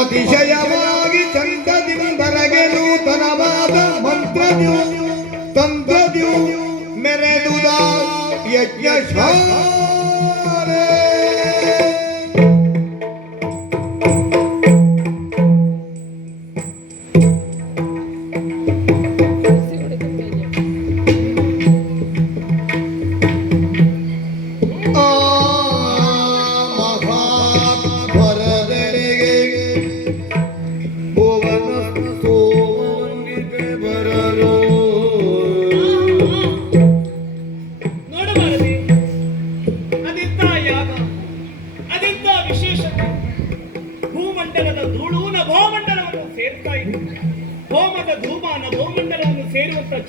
ಅತಿಶಯವಾಗಿ ಚಂದದಿವು ಬರಗೆಲು ತನವಾದ ಮಂತ್ರದ್ಯು ತಂತ್ರದ್ಯು ಮೆರೆದುದ ಯಜ್ಞಶಾಲೆ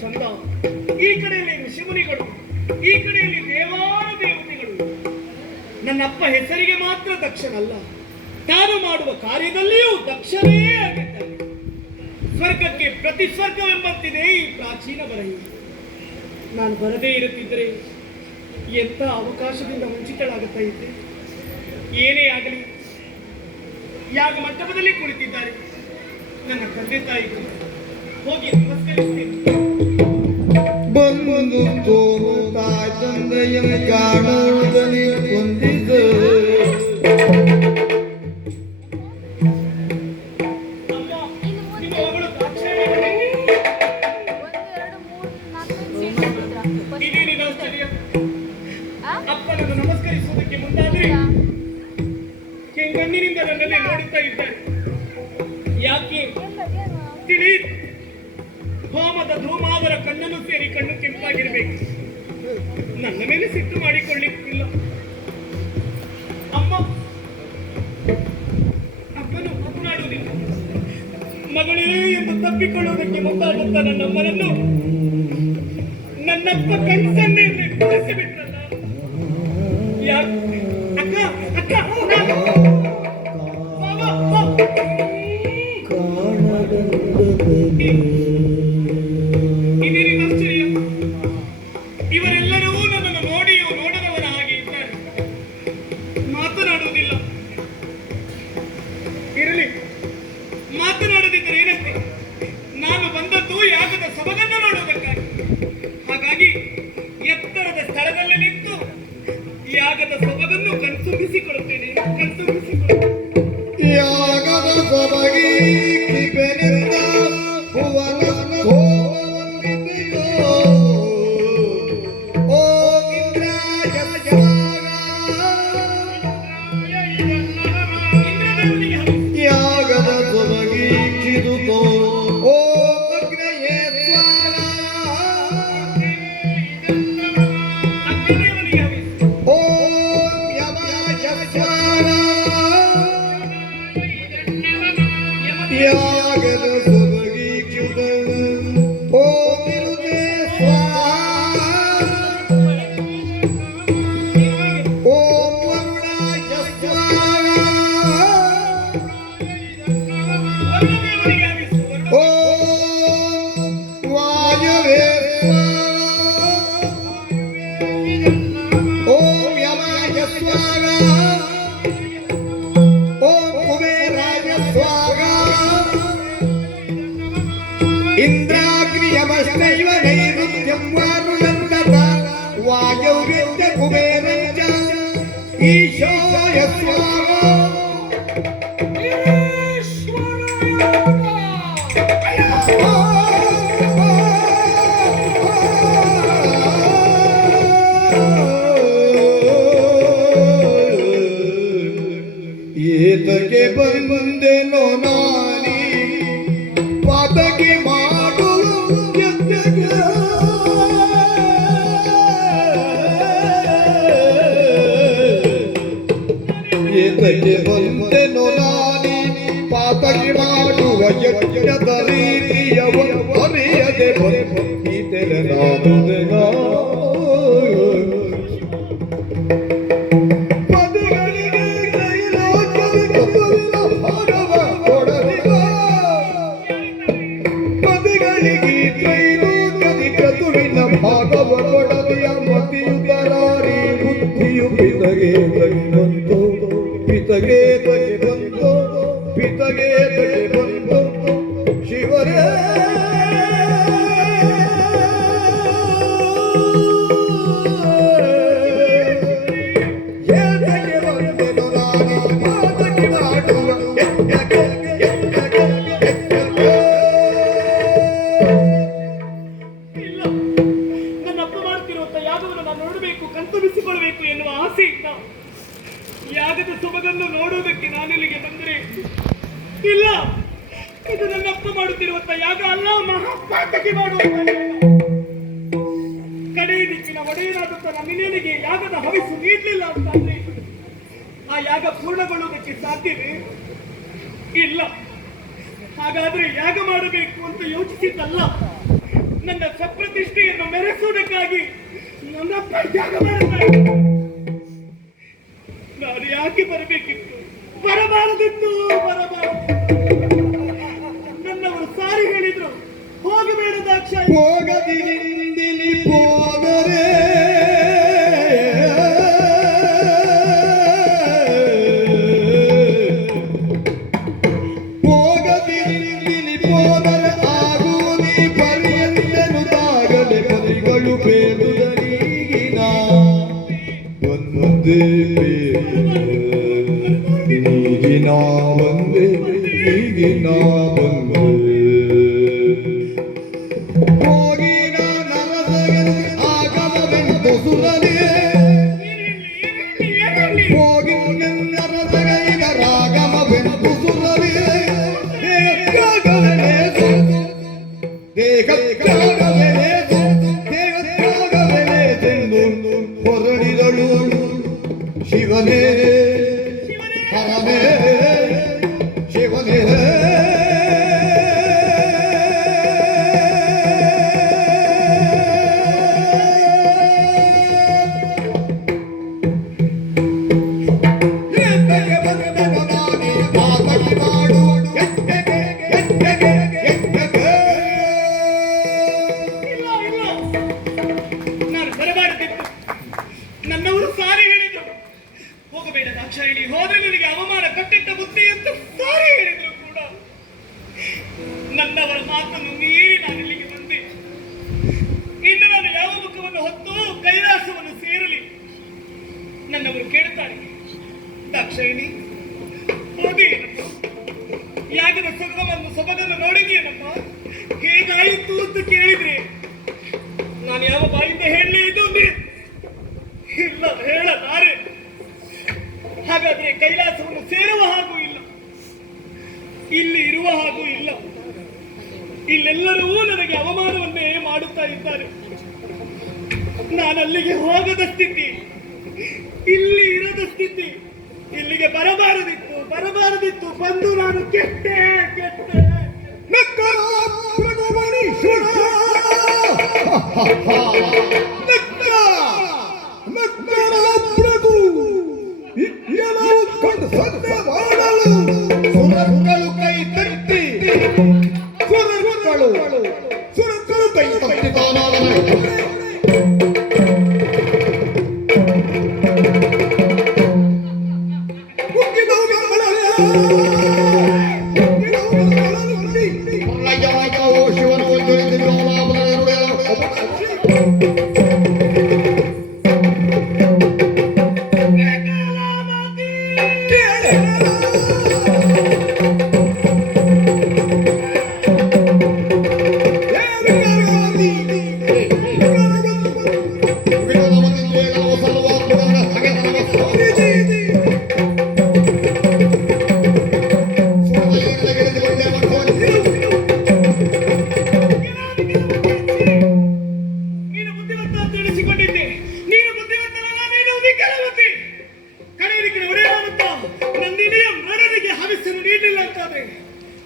ಚಂದ. ಈ ಕಡೆಯಲ್ಲಿ ಋಷಿಮುನಿಗಳು, ಈ ಕಡೆಯಲ್ಲಿ ದೇವಾದೇವತೆಗಳು. ನನ್ನಪ್ಪ ಹೆಸರಿಗೆ ಮಾತ್ರ ದಕ್ಷನಲ್ಲ, ತಾನು ಮಾಡುವ ಕಾರ್ಯದಲ್ಲಿಯೂ ದಕ್ಷನೇ ಆಗಿದ್ದಾನೆ. ಸ್ವರ್ಗಕ್ಕೆ ಪ್ರತಿ ಸ್ವರ್ಗವೆಂಬಂತಿದೆ ಈ ಪ್ರಾಚೀನ ಬರಹಿ. ನಾನು ಬರದೇ ಇರುತ್ತಿದ್ದರೆ ಎಂಥ ಅವಕಾಶದಿಂದ ವಂಚಿತಳಾಗುತ್ತಾ ಇದ್ದೆ. ಏನೇ ಆಗಲಿ, ಯಾಗ ಮಂಟಪದಲ್ಲಿ ಕುಳಿತಿದ್ದಾರೆ ನನ್ನ ತಂದೆ ತಾಯಿಗಳು. ಹೋಗಿ ನಮಸ್ಕರಿಸ್ತೇನೆ. ಬಂದು ತಾಯಿ ತಂದೆಯ ಕಾಣುವುದನಿ ಹೊಂದಿದ ಅಪ್ಪನನ್ನು ನಮಸ್ಕರಿಸುವುದಕ್ಕೆ ಮುಂದಾದ್ರೆ ಕೆಂಗಣ್ಣಿನಿಂದ ನನ್ನನ್ನೇ ನೋಡುತ್ತಾ ಇದ್ದಾರೆ. ಯಾಕೆ ತಿಳಿ ಹೋಮದ ಧೂಮಾವರ ಕಣ್ಣನ್ನು ಸೇರಿ ಕಣ್ಣು ಕೆಂಪಾಗಿರಬೇಕು. ನನ್ನ ಮೇಲೆ ಸಿಟ್ಟು ಮಾಡಿಕೊಳ್ಳಿಕ್ಕಿಲ್ಲ. ಅಮ್ಮನು ಮಾತನಾಡುವುದಿಲ್ಲ. ಮಗಳೇ ಎಂದು ತಪ್ಪಿಕೊಳ್ಳುವುದಕ್ಕೆ ಮುಂದಾಗುತ್ತ ನನ್ನಮ್ಮನನ್ನು ನನ್ನಪ್ಪ ಕಣ್ಸನ್ನೇ ಕುಳಿಸಿಬಿಟ್ಟಲ್ಲ. ಅಕ್ಕ ಅಕ್ಕ ಇದೇನಿನ ಆಶ್ಚರ್ಯ? ಇವರೆಲ್ಲರೂ ನನ್ನನ್ನು ನೋಡಿಯೂ ನೋಡದವರ ಹಾಗೆ ಇದ್ದಾರೆ. ಮಾತನಾಡುವುದಿಲ್ಲ. ಇರಲಿ, ಮಾತನಾಡದಿದ್ದರೆ ಏನಂತೆ? ನಾನು ಬಂದದ್ದು ಯಾಗದ ಸೊಬಗನ್ನು ನೋಡುವುದಕ್ಕಾಗಿ. ಹಾಗಾಗಿ ಎತ್ತರದ ಸ್ಥಳದಲ್ಲಿ ನಿಂತು ಯಾಗದ ಸೊಬಗನ್ನು ಕಣ್ತುಂಬಿಸಿಕೊಡುತ್ತೇನೆ. ಯಾಗದ ಸೊಬಗಿ ಕಿಪೆನಿಂದ ಭುವನ ಯಾಗದ ಸೊಬಗಿ ಕಿದುತೋ ಓ ಅಗ್ನಯೇ ಸ್ವಾಗ ಓಂ ಯಮಾಯ ಸ್ವಾಗ ಯಾಗದ ಸೊಬಗಿ ಕಿದುತೋ ಓ ನಿರುದೇ ಸ್ವಾಗ ಓಂ ವರುಣಾಯ ಸ್ವಾಗ ಓಂ ವಾಯುವೇ ಓಂ ಯಮಾಯ ಸ್ವಾಗ ಓಂ ಕುಬೇರಾಯ ಸ್ವಾಗ ಇಂದ್ರಾಗ್ನಿಯಮಶ್ಚೈವ ನೈಋತ್ಯಂ ವಾರುಣಂದತ ವಾಯವ್ಯಂಚ ಕುಬೇರಂಚ ಈಶಾಯ ಸ್ವಾಗ ಏತಕ್ಕೆ ಬಂದೆನೋ ನಾನಿ ಪಾತಕ್ಕೆ ಮಾಡುವ ಯಜ್ಞಕ್ಕೆ ಏತಕ್ಕೆ ಬಂದೆನೋ ನಾನಿ ಪಾತಕ್ಕೆ ಮಾಡುವ ಯಜ್ಞದ ರೀತಿಯವ ಅರಿಯದೆ ಬಂದಿದ್ದರೆ ನಾನುದೆನಾ ಪದಗಳಿಗೆ ಕೈಲೋಚ ತಗಿ ಬಂತು ಪಿತಗೆ ತಗಿ ಬಂತು ಪಿತಗೆ ತಗಿ ಬಂತು ಶಿವರೇ ಇಲ್ಲ, ನನ್ನಪ್ಪ ಮಾಡುತ್ತಿರುವಂತ ಯಾಗವನ್ನು ನಾನು ನೋಡಬೇಕು, ಕಣ್ತುಂಬಿಸಿಕೊಳ್ಳಬೇಕು ಎನ್ನುವ ಆಸೆಯಿಂದ ಯಾಗದ ಸೊಬಗನ್ನು ನೋಡುವುದಕ್ಕೆ ನಾನಿಲ್ಲಿಗೆ ಬಂದರೆ, ಇಲ್ಲ, ಇದು ನನ್ನಪ್ಪ ಮಾಡುತ್ತಿರುವಂತ ಯಾಗ ಅಲ್ಲ, ಮಹಾಪಾತಕಿ ಮಾಡುವಂತ ಯಾಗ. ಕಡೆ ದಿಕ್ಕಿನ ಒಡೆಯನಾದಂತ ನನ್ನಿನೇನಿಗೆ ಯಾಗದ ಹವಿಸು ನೀಡಲಿಲ್ಲ ಅಂತಂದ್ರೆ ಆ ಯಾಗ ಪೂರ್ಣಗೊಳ್ಳುವುದಕ್ಕೆ ಸಾಧ್ಯವೇ? ಇಲ್ಲ. ಹಾಗಾದ್ರೆ ಯಾಗ ಮಾಡಬೇಕು ಅಂತ ಯೋಚಿಸಿದ್ದಲ್ಲ, ನನ್ನ ಸ್ವಪ್ರತಿಷ್ಠೆಯನ್ನು ಮೆರೆಸುವುದಕ್ಕಾಗಿ ನನ್ನಪ್ಪ ಯಾಗ ಮಾಡುತ್ತಾರೆ. ನಾನು ಯಾಕೆ ಬರಬೇಕಿತ್ತು? ಬರಬಾರದಿತ್ತು, ನನ್ನವರು ಸಾರಿ ಹೇಳಿದ್ರು, ಹೋಗಬೇಡ ದಾಕ್ಷಾಯಿ, ಹೋಗದಿರಿಂದಿಲಿ ಹೋದರೆ ಹೋಗದಿರಿಂದಿಲಿ ಹೋದರೆ ಆಗುವುದಿ ಪರ್ಯಂತನುದಾಗಲೇ ಪರಿಗಳು ಬೇದುದರೀಗಿನ ಒಂದೊಂದೇ ಈಗಿನ ಬಂದೆ ಈಗಿನ ಬಂದೆ ಹೋಗಿನ ನರಸಗೆ ಆಗಮವೆಂದು ಸುರನೇ ಹೋಗಿನ ನರಸಗೆ ಇದರಾಗಮವೆಂದು ಸುರನೇ ದೇಹತ್ಯಾಗವೆನೆಂದು ಹೊರಡಿದಳು ಶಿವನೇ ಹರನೇ ಶಿವನೇ ನಾನು ಬರಬಾರದಿತ್ತು. ನನ್ನವರು ಸಾರಿ ಹೇಳಿದ್ರು, ಹೋಗಬೇಡ ದಾಕ್ಷಾಯಿಣಿ, ಹೋದ್ರೆ ನಿನಗೆ ಅವಮಾನ ಕಟ್ಟಿಟ್ಟ ಬುದ್ಧಿ ಅಂತ ಸಾರಿ ಹೇಳಿದ್ರು ಕೂಡ ನನ್ನವರ ಮಾತನ್ನು ಮೀರಿ ನಾನು ಇಲ್ಲಿಗೆ ಬಂದೆ. ಇನ್ನು ನಾನು ಯಾವ ಮುಖವನ್ನು ಹೊತ್ತು ಕೈಲಾಸವನ್ನು ಸೇರಲಿ? ನನ್ನವರು ಕೇಳುತ್ತಾರೆ, ದಾಕ್ಷಾಯಿಣಿ ಹೋದೇನಪ್ಪ, ಯಾಗದ ಸೊಬಗನ್ನು ನೋಡಿದೆಯೇನಪ್ಪ, ಹೇಗಾಯಿತು ಅಂತ ಕೇಳಿದ್ರೆ ನಾನು ಯಾವ ಬಾಯಿಂದ ಹೇಳಲಿ? ಇದು ಇಲ್ಲ, ಹೇಳಲಾರೆ. ಹಾಗಾದ್ರೆ ಕೈಲಾಸವನ್ನು ಸೇರುವ ಹಾಗೂ ಇಲ್ಲ, ಇಲ್ಲಿ ಇರುವ ಹಾಗೂ ಇಲ್ಲ. ಇಲ್ಲೆಲ್ಲರೂ ನನಗೆ ಅವಮಾನವನ್ನೇ ಮಾಡುತ್ತಾ ಇದ್ದಾರೆ. ನಾನು ಅಲ್ಲಿಗೆ ಹೋಗದ ಸ್ಥಿತಿ, ಇಲ್ಲಿ ಇರದ ಸ್ಥಿತಿ. ಇಲ್ಲಿಗೆ ಬರಬಾರದಿತ್ತು, ಬಂದು ನಾನು ಕೆಟ್ಟೆ. ಸುರಗಳು ಕೈ ತಟ್ಟಿ ಸುರಗಳು ಕೈ ತಟ್ಟಿ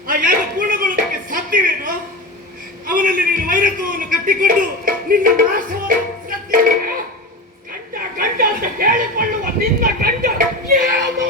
ಆ ಯಾಗ ಪೂರ್ಣಗೊಳ್ಳುವುದಕ್ಕೆ ಸಾಧ್ಯವೇನೋ? ಅವನಲ್ಲಿ ನೀನು ವೈರತ್ವವನ್ನು ಕಟ್ಟಿಕೊಂಡು ನಿನ್ನ ನಾಶವನ್ನು ಗಂಡ ಅಂತ ಹೇಳಿಕೊಳ್ಳುವ ನಿನ್ನ ಗಂಡ ಏನು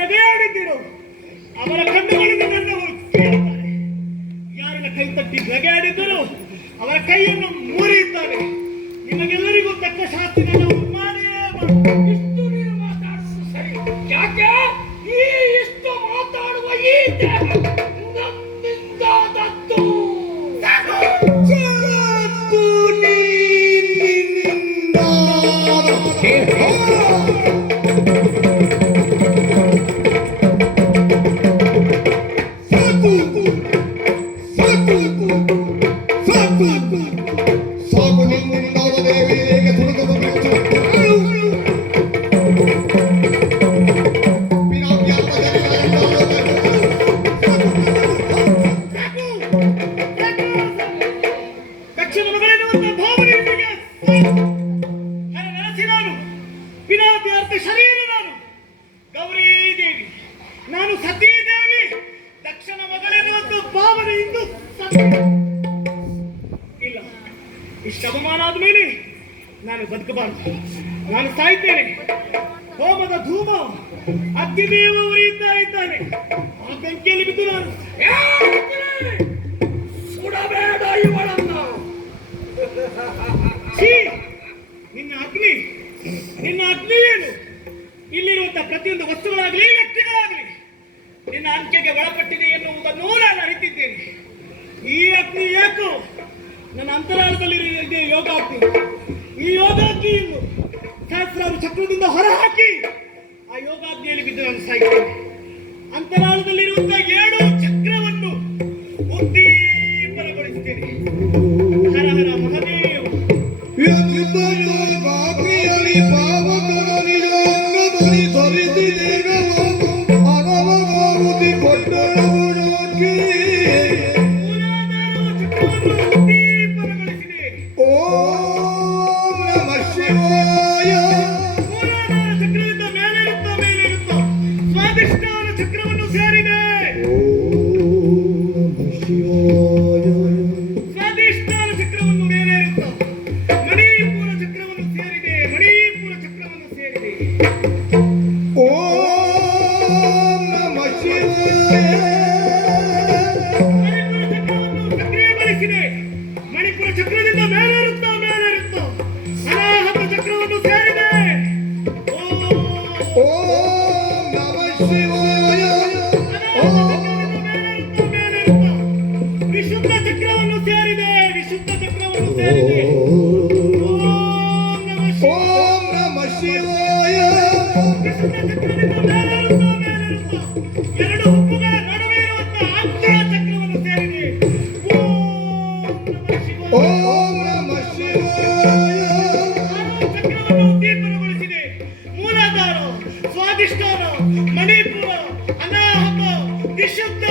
ನಗೆಯಾಡಿದ್ದೀರೋ ಅವರ ಕಣ್ಣುಗಳಿಂದ ನನ್ನವರು ಕೇಳುತ್ತಾರೆ. ಯಾರನ್ನ ಕೈ ತಟ್ಟಿ ನಗೆಯಾಡಿದ್ದರೋ ಅವರ ಕೈಯನ್ನು ಮುರಿಯುತ್ತಾರೆ. ನಿಮಗೆಲ್ಲರಿಗೂ ತಕ್ಕ ಶಾಸ್ತಿ ನನ್ನವರು ಮಾಡಿಯೇ ಮಾಡುತ್ತಾರೆ. ಇಷ್ಟು ನೀನು ಮಾತಾಡುವುದು ಸರಿ. ಯಾಕೆ ಈ ಇಷ್ಟು ಮಾತಾಡುವ ಈ ದೇಹ ನನ್ನಿಂದ ದತ್ತು. ಜಗತ್ತು ನಿನ್ನಿಂದ. ಸಾಕು ನಿನ್ನಿಂದಾದ ದೇವಿಗೆ ತುಳಿದು ಬಿಟ್ಟು ದಕ್ಷಿಣ ಮಗಳೆನ್ನುವಂತ ಭಾವನೆಯೊಂದಿಗೆ ನೆನೆಸಿ ನಾನು ಪಿನಾತಿ ಅರ್ಥ ಶರೀರ ನಾನು ಗೌರಿ ದೇವಿ, ನಾನು ಸತೀ ದೇವಿ. ದಕ್ಷಿಣ ಮಗಳೆನ್ನುವಂತ ಭಾವನೆಯಿಂದ ಇಲ್ಲ. ಇಷ್ಟು ಅವಮಾನ ಆದ ಮೇಲೆ ನಾನು ಬದುಕಬಾರದು. ನಾನು ಸಾಯ್ತೇನೆ. ಹೋಮದ ಧೂಮ ಅಗ್ನಿದೇವ ಉರಿಯುತ್ತಾ ಇದ್ದಾನೆ. ಆ ಬೆಂಕಿಯಲ್ಲಿ ಬಿದ್ದು ನಾನು ಸುಡಬೇಡ ಇವಳನ್ನು. ಛೀ! ನಿನ್ನ ಅಗ್ನಿ ಏನು? ಇಲ್ಲಿರುವಂತಹ ಪ್ರತಿಯೊಂದು ವಸ್ತುಗಳಾಗಲಿ ವ್ಯಕ್ತಿಗಳಾಗಲಿ ನಿನ್ನ ಅಂಕೆಗೆ ಒಳಪಟ್ಟಿದೆ ಎನ್ನುವುದನ್ನು ನಾನು ಅರಿತಿದ್ದೇನೆ. ಈ ಅಗ್ನಿ ಯಾಕೋ ನನ್ನ ಅಂತರಾಳದಲ್ಲಿ ಇದೆ ಯೋಗಾಗ್ನಿ. ಈ ಯೋಗಾಗ್ನಿಯನ್ನು ಸಹಸ್ರಾರು ಚಕ್ರದಿಂದ ಹೊರಹಾಕಿ ಆ ಯೋಗಾಗ್ನಿಯಲ್ಲಿ ಬಿದ್ದು ನಾನು ಸಾಯ್ತೇನೆ. ಅಂತರಾಳದಲ್ಲಿರುವಂತಹ 7 ಚಕ್ರವನ್ನು ಉದ್ದೀಪನಗೊಳಿಸುತ್ತೇನೆ. ಹರ ಹರ ಮಹಾದೇವ. ಯೋಗಾಗ್ನಿಯಲ್ಲಿ ಪಾವಕರಲ್ಲಿ ಅಂಗದಲ್ಲಿ ಸರಿದಿದ್ದೇಗ ಅನವಗಾವತಿ ಕೊಟ್ಟಳವುಡೋಕೆ ಮೂಲಾಧಾರವ ಚಕ್ರವನ್ನು ಉದ್ದೀಪನಗೊಳಿಸಿದೆ. ಓಂ ನಮಃ ಶಿವಾಯ. ಮೂಲಾಧಾರ ಚಕ್ರದಿಂದ ಮೇಲೇರುತ್ತಾ ಸ್ವಾದಿಷ್ಠಾನ ಚಕ್ರವನ್ನು ಸೇರಿದೆ. ಓಂ ನಮಃ ಶಿವಾಯ. ಸ್ವಾದಿಷ್ಠಾನ ಚಕ್ರವನ್ನು ಮೇಲೇರುತ್ತಾ ಮಣಿಪುರ ಚಕ್ರವನ್ನು ಸೇರಿದೆ. ಮಣಿಪುರ ಚಕ್ರವನ್ನು ಸೇರಿದೆ. ಓಂ ನಮಃ ಶಿವಾಯ. ಮಣಿಪುರ ಚಕ್ರವನ್ನು ಸಕ್ರಿಯಗೊಳಿಸಿದೆ. ಮಣಿಪುರ ಚಕ್ರದಿಂದ ಮೇಲೇರುತ್ತಾ ಅನಾಹತ ಚಕ್ರವನ್ನು ಸೇರಿದೆ. ಓಂ ನಮಃ ಶಿವಾಯ. ವಿಶುದ್ಧ ಚಕ್ರವನ್ನು ಸೇರಿದೆ. ವಿಶುದ್ಧ ಚಕ್ರವನ್ನು ಸೇರಿದೆ. ಓಂ ನಮಃ ಶಿವಾಯ. ಓಂ ನಮಃ ಶಿವಾಯ. ವಿಶುದ್ಧ ಚಕ್ರದಿಂದ ಮೇಲೇರುತ್ತಾ 2 ಹುಕ್ಕುಗಳ ನಡುವೆ ಇರುವಂತಹ ಆಜ್ಞಾ ಚಕ್ರವನ್ನು ಸೇರಿದೆ. ಓಂ ನಮಃ ಶಿವಾಯ. ಓಂ ನಮಃ ಶಿವಾಯ. ಚಕ್ರವನ್ನು ಉದ್ದೀಪನಗೊಳಿಸಿದೆ. ಮೂಲಾಧಾರ, ಸ್ವಾದಿಷ್ಠಾನ, ಮಣಿಪುರ, ಅನಾಹತ, ವಿಶುದ್ಧ,